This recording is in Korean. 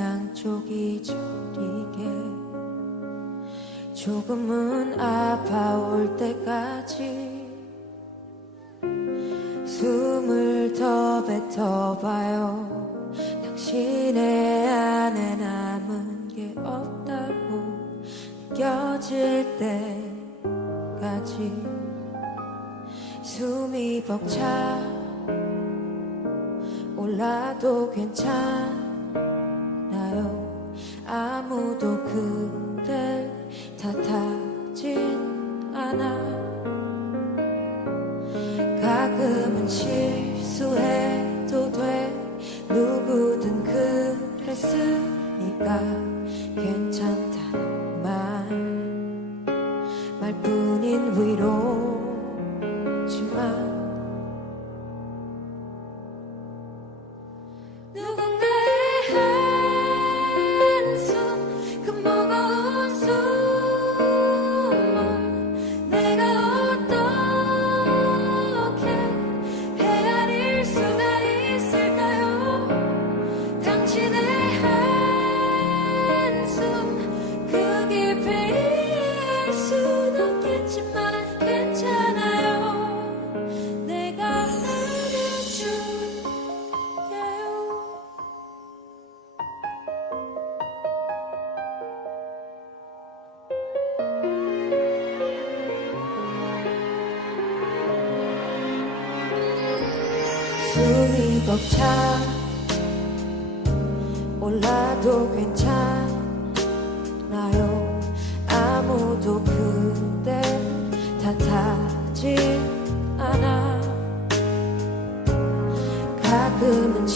양쪽이 저리게 조금은 아파올 때까지 숨을 더 뱉어봐요. 당신의 안에 남은 게 없다고 느껴질 때까지 숨이 벅차 올라도 괜찮아요. 아무도 그댈 탓하진 않아. 가끔은 실수해도 돼. 누구든 그랬으니까 괜찮다는 말뿐인 위로지만 누군가의 한숨 그 무거운 숨은 내가 어떻게 헤아릴 수가 있을까요? 당신의 한숨 그 깊이 이해할 순 없겠지만 괜찮아요. 내가 안아줄게요. 숨이 벅차 올라도 괜찮아요. 아무도 그댈 탓하진 않아. 가끔은